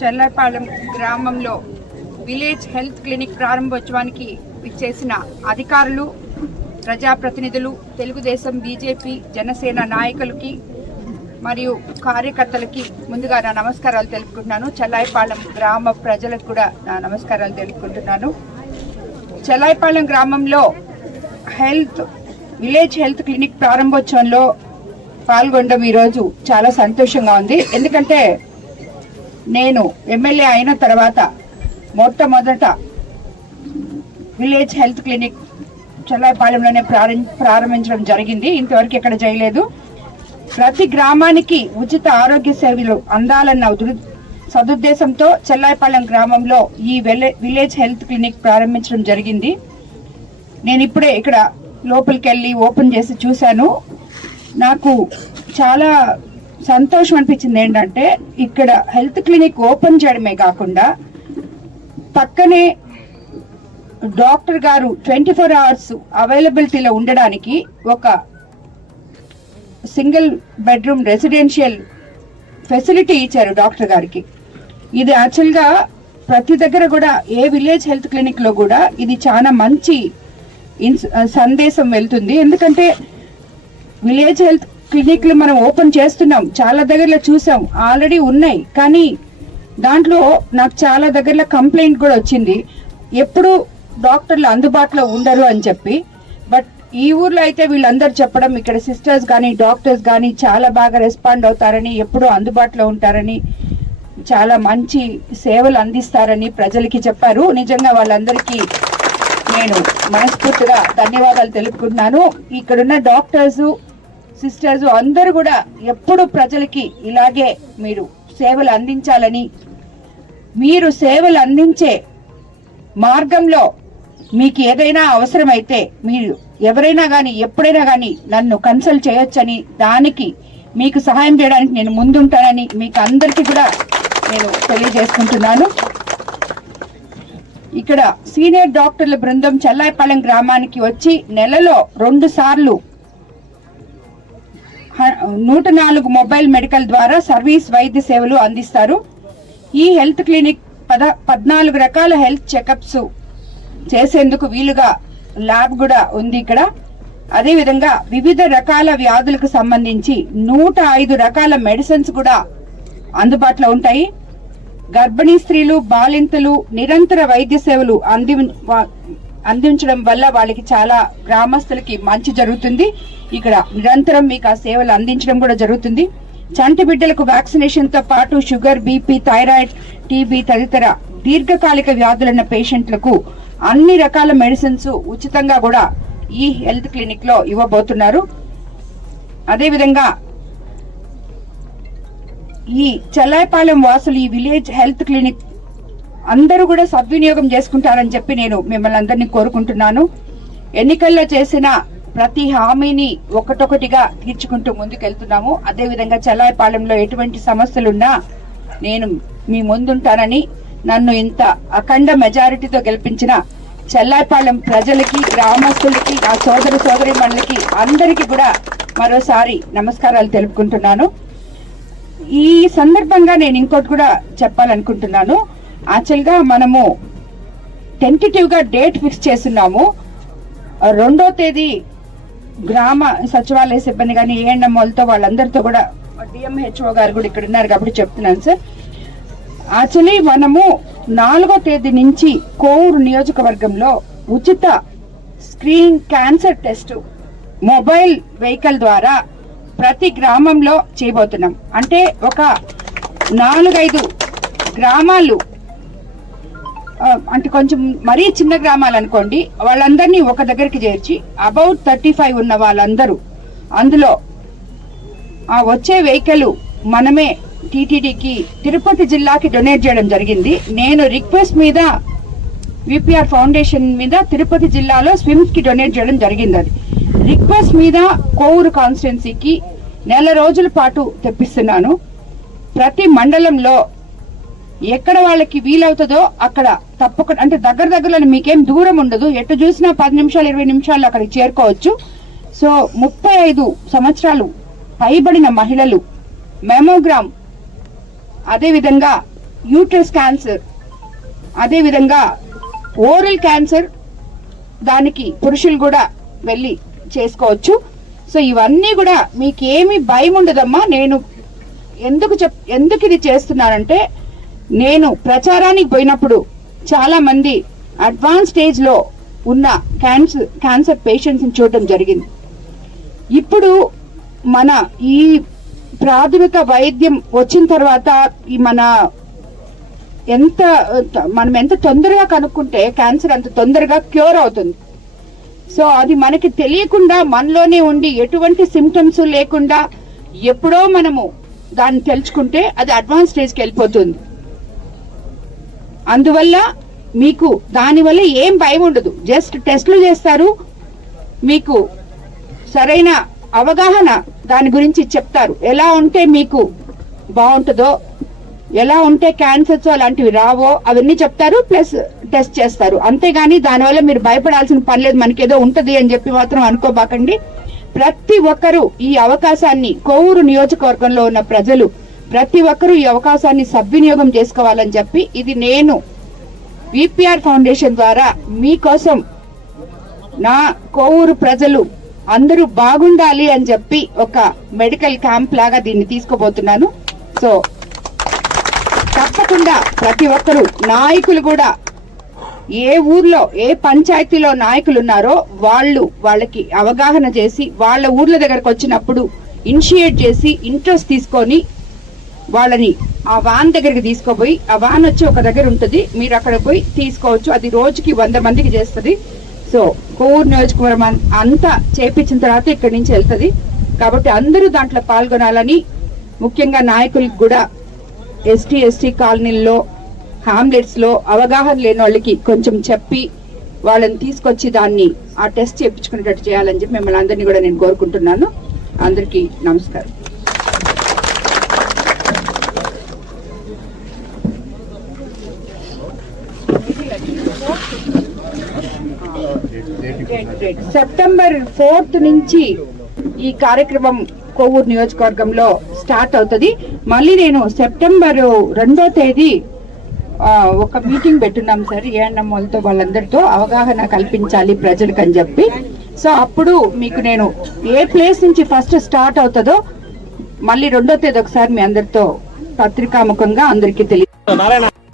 చెల్లపాలెం గ్రామంలో village health clinic ప్రారంభోత్సవానికి విచ్చేసిన అధికారులు ప్రజాప్రతినిధులు తెలుగుదేశం బీజేపీ జనసేన నాయకులకి మరియు కార్యకర్తలకి ముందుగా నా నమస్కారాలు తెలుపుకుంటున్నాను చెల్లాయిపాలెం గ్రామ ప్రజలకు కూడా నా నమస్కారాలు తెలుపుకుంటున్నాను చెల్లాయిపాలెం గ్రామంలో హెల్త్ విలేజ్ హెల్త్ క్లినిక్ ప్రారంభోత్సవంలో పాల్గొనడం ఈరోజు చాలా సంతోషంగా ఉంది ఎందుకంటే నేను ఎమ్మెల్యే అయిన తర్వాత మొట్టమొదట విలేజ్ హెల్త్ క్లినిక్ చల్లాయపాలెంలోనే ప్రారంభించడం జరిగింది ఇంతవరకు ఎక్కడ చేయలేదు ప్రతి గ్రామానికి ఉచిత ఆరోగ్య సేవలు అందాలన్న సదుద్దేశంతో చెల్లాయిపాలెం గ్రామంలో ఈ విలేజ్ హెల్త్ క్లినిక్ ప్రారంభించడం జరిగింది నేను ఇప్పుడే ఇక్కడ లోపలికి వెళ్ళి ఓపెన్ చేసి చూశాను నాకు చాలా సంతోషం అనిపించింది ఏంటంటే ఇక్కడ హెల్త్ క్లినిక్ ఓపెన్ చేయడమే కాకుండా పక్కనే డాక్టర్ గారు ట్వంటీ ఫోర్ అవర్స్ అవైలబిలిటీలో ఉండడానికి ఒక సింగిల్ బెడ్రూమ్ రెసిడెన్షియల్ ఫెసిలిటీ ఇచ్చారు డాక్టర్ గారికి ఇది యాక్చువల్గా ప్రతి దగ్గర కూడా ఏ విలేజ్ హెల్త్ క్లినిక్లో కూడా ఇది చాలా మంచి సందేశం వెళ్తుంది ఎందుకంటే విలేజ్ హెల్త్ క్లినిక్లు మనం ఓపెన్ చేస్తున్నాం చాలా దగ్గరలో చూసాం ఆల్రెడీ ఉన్నాయి కానీ దాంట్లో నాకు చాలా దగ్గరలో కంప్లైంట్ కూడా వచ్చింది ఎప్పుడు డాక్టర్లు అందుబాటులో ఉండరు అని చెప్పి బట్ ఈ ఊర్లో అయితే వీళ్ళందరూ చెప్పడం ఇక్కడ సిస్టర్స్ కానీ డాక్టర్స్ కానీ చాలా బాగా రెస్పాండ్ అవుతారని ఎప్పుడూ అందుబాటులో ఉంటారని చాలా మంచి సేవలు అందిస్తారని ప్రజలకి చెప్పారు నిజంగా వాళ్ళందరికీ నేను మనస్ఫూర్తిగా ధన్యవాదాలు తెలుపుకుంటున్నాను ఇక్కడున్న డాక్టర్స్ సిస్టర్స్ అందరూ కూడా ఎప్పుడు ప్రజలకి ఇలాగే మీరు సేవలు అందించాలని మీరు సేవలు అందించే మార్గంలో మీకు ఏదైనా అవసరమైతే మీరు ఎవరైనా కానీ ఎప్పుడైనా కానీ నన్ను కన్సల్ట్ చేయొచ్చని దానికి మీకు సహాయం చేయడానికి నేను ముందుంటానని మీకు అందరికీ కూడా నేను తెలియజేసుకుంటున్నాను ఇక్కడ సీనియర్ డాక్టర్ల బృందం చెల్లాయపాలెం గ్రామానికి వచ్చి నెలలో రెండు సార్లు నూట నాలుగు మొబైల్ మెడికల్ ద్వారా సర్వీస్ వైద్య సేవలు అందిస్తారు ఈ హెల్త్ క్లినిక్ పద పద్నాలుగు రకాల హెల్త్ చెకప్స్ చేసేందుకు వీలుగా ల్యాబ్ కూడా ఉంది ఇక్కడ అదేవిధంగా వివిధ రకాల వ్యాధులకు సంబంధించి నూట ఐదు రకాల మెడిసిన్స్ కూడా అందుబాటులో ఉంటాయి గర్భిణీ స్త్రీలు బాలింతలు నిరంతర వైద్య సేవలు అంది అందించడం వల్ల వాళ్ళకి చాలా గ్రామస్తులకి మంచి జరుగుతుంది ఇక్కడ నిరంతరం మీకు ఆ సేవలు అందించడం కూడా జరుగుతుంది చంటి బిడ్డలకు వ్యాక్సినేషన్తో పాటు షుగర్ బీపీ థైరాయిడ్ టీబీ తదితర దీర్ఘకాలిక వ్యాధులున్న పేషెంట్లకు అన్ని రకాల మెడిసిన్స్ ఉచితంగా కూడా ఈ హెల్త్ క్లినిక్లో ఇవ్వబోతున్నారు అదేవిధంగా ఈ చల్లాయపాలెం వాసులు ఈ విలేజ్ హెల్త్ క్లినిక్ అందరూ కూడా సద్వినియోగం చేసుకుంటారని చెప్పి నేను మిమ్మల్ని అందరినీ కోరుకుంటున్నాను ఎన్నికల్లో చేసిన ప్రతి హామీని ఒకటొకటిగా తీర్చుకుంటూ ముందుకెళ్తున్నాము అదేవిధంగా చలాయపాలెంలో ఎటువంటి సమస్యలున్నా నేను మీ ముందుంటానని నన్ను ఇంత అఖండ మెజారిటీతో గెలిపించిన చెల్లాయిపాలెం ప్రజలకి గ్రామస్తులకి నా సోదర సోదరి మనులకి అందరికీ కూడా మరోసారి నమస్కారాలు తెలుపుకుంటున్నాను ఈ సందర్భంగా నేను ఇంకోటి కూడా చెప్పాలనుకుంటున్నాను యాక్చువల్గా మనము టెంటేటివ్గా డేట్ ఫిక్స్ చేస్తున్నాము రెండో తేదీ గ్రామ సచివాలయ సిబ్బంది కానీ ఏఎన్ఎం వాళ్ళతో వాళ్ళందరితో కూడా డిఎంహెచ్ఓ గారు కూడా ఇక్కడ ఉన్నారు కాబట్టి చెప్తున్నాను సార్ యాక్చువల్లీ మనము నాలుగో తేదీ నుంచి కోవూరు నియోజకవర్గంలో ఉచిత screening cancer test mobile vehicle ద్వారా ప్రతి గ్రామంలో చేయబోతున్నాం అంటే ఒక నాలుగైదు గ్రామాలు అంటే కొంచెం మరీ చిన్న గ్రామాలు అనుకోండి వాళ్ళందరినీ ఒక దగ్గరికి చేర్చి అబౌట్ థర్టీ ఫైవ్ ఉన్న వాళ్ళందరూ అందులో ఆ వచ్చే వెహికల్ మనమే టీటీడీకి తిరుపతి జిల్లాకి డొనేట్ చేయడం జరిగింది నేను రిక్వెస్ట్ మీద విపిఆర్ ఫౌండేషన్ మీద తిరుపతి జిల్లాలో స్విమ్స్కి డొనేట్ చేయడం జరిగింది అది రిక్వెస్ట్ మీద కోవూరు కాన్స్టిట్యున్సీకి నెల రోజుల పాటు తెప్పిస్తున్నాను ప్రతి మండలంలో ఎక్కడ వాళ్ళకి వీలవుతుందో అక్కడ తప్పకుండా అంటే దగ్గర దగ్గరలో మీకేం దూరం ఉండదు ఎటు చూసినా పది నిమిషాలు ఇరవై నిమిషాలు అక్కడికి చేరుకోవచ్చు సో ముప్పై ఐదు సంవత్సరాలు పైబడిన మహిళలు మెమోగ్రామ్ అదేవిధంగా యూట్రస్ క్యాన్సర్ అదేవిధంగా ఓరల్ క్యాన్సర్ దానికి పురుషులు కూడా వెళ్ళి చేసుకోవచ్చు సో ఇవన్నీ కూడా మీకు ఏమి భయం ఉండదమ్మా నేను ఎందుకు చెప్ ఎందుకు ఇది చేస్తున్నానంటే నేను ప్రచారానికి పోయినప్పుడు చాలా మంది అడ్వాన్స్ స్టేజ్ లో ఉన్న క్యాన్సర్ క్యాన్సర్ పేషెంట్స్ చూడటం జరిగింది ఇప్పుడు మన ఈ ప్రాథమిక వైద్యం వచ్చిన తర్వాత ఈ మన ఎంత మనం ఎంత తొందరగా కనుక్కుంటే క్యాన్సర్ అంత తొందరగా క్యూర్ అవుతుంది సో అది మనకి తెలియకుండా మనలోనే ఉండి ఎటువంటి సిమ్టమ్స్ లేకుండా ఎప్పుడో మనము దాన్ని తెలుసుకుంటే అది అడ్వాన్స్ స్టేజ్కి వెళ్ళిపోతుంది అందువల్ల మీకు దానివల్ల ఏం భయం ఉండదు జస్ట్ టెస్ట్లు చేస్తారు మీకు సరైన అవగాహన దాని గురించి చెప్తారు ఎలా ఉంటే మీకు బాగుంటుందో ఎలా ఉంటే క్యాన్సర్స్ అలాంటివి రావో అవన్నీ చెప్తారు ప్లస్ టెస్ట్ చేస్తారు అంతేగాని దానివల్ల మీరు భయపడాల్సిన పని లేదు మనకేదో ఉంటుంది అని చెప్పి మాత్రం అనుకోబాకండి ప్రతి ఒక్కరూ ఈ అవకాశాన్ని కోవూరు నియోజకవర్గంలో ఉన్న ప్రజలు ప్రతి ఒక్కరూ ఈ అవకాశాన్ని సద్వినియోగం చేసుకోవాలని చెప్పి ఇది నేను విపిఆర్ ఫౌండేషన్ ద్వారా మీకోసం నా కోవూరు ప్రజలు అందరూ బాగుండాలి అని చెప్పి ఒక మెడికల్ క్యాంప్ లాగా దీన్ని తీసుకోబోతున్నాను సో తప్పకుండా ప్రతి ఒక్కరూ నాయకులు కూడా ఏ ఊర్లో ఏ పంచాయతీలో నాయకులు ఉన్నారో వాళ్ళు వాళ్ళకి అవగాహన చేసి వాళ్ళ ఊర్ల దగ్గరకు వచ్చినప్పుడు ఇనిషియేట్ చేసి ఇంట్రెస్ట్ తీసుకొని వాళ్ళని ఆ వాన్ దగ్గరికి తీసుకోబోయి ఆ వాన్ వచ్చి ఒక దగ్గర ఉంటుంది మీరు అక్కడ పోయి తీసుకోవచ్చు అది రోజుకి వంద మందికి చేస్తుంది సో కోవూరు నియోజకవర్గం అంతా చేపించిన తర్వాత ఇక్కడి నుంచి వెళ్తుంది కాబట్టి అందరూ దాంట్లో పాల్గొనాలని ముఖ్యంగా నాయకులకు కూడా ఎస్టీ ఎస్టీ కాలనీల్లో హామ్లెట్స్లో అవగాహన లేని వాళ్ళకి కొంచెం చెప్పి వాళ్ళని తీసుకొచ్చి దాన్ని ఆ టెస్ట్ చేయించుకునేటట్టు చేయాలని చెప్పి మిమ్మల్ని అందరినీ కూడా నేను కోరుకుంటున్నాను అందరికీ నమస్కారం సెప్టెంబర్ ఫోర్త్ నుంచి ఈ కార్యక్రమం కొవ్వూరు నియోజకవర్గంలో స్టార్ట్ అవుతుంది మళ్ళీ నేను సెప్టెంబర్ రెండో తేదీ ఒక మీటింగ్ పెట్టున్నాం సార్ వాళ్ళతో వాళ్ళందరితో అవగాహన కల్పించాలి ప్రజలకు అని చెప్పి సో అప్పుడు మీకు నేను ఏ ప్లేస్ నుంచి ఫస్ట్ స్టార్ట్ అవుతుందో మళ్ళీ రెండో తేదీ ఒకసారి మీ అందరితో పత్రికాముఖంగా అందరికీ తెలియదు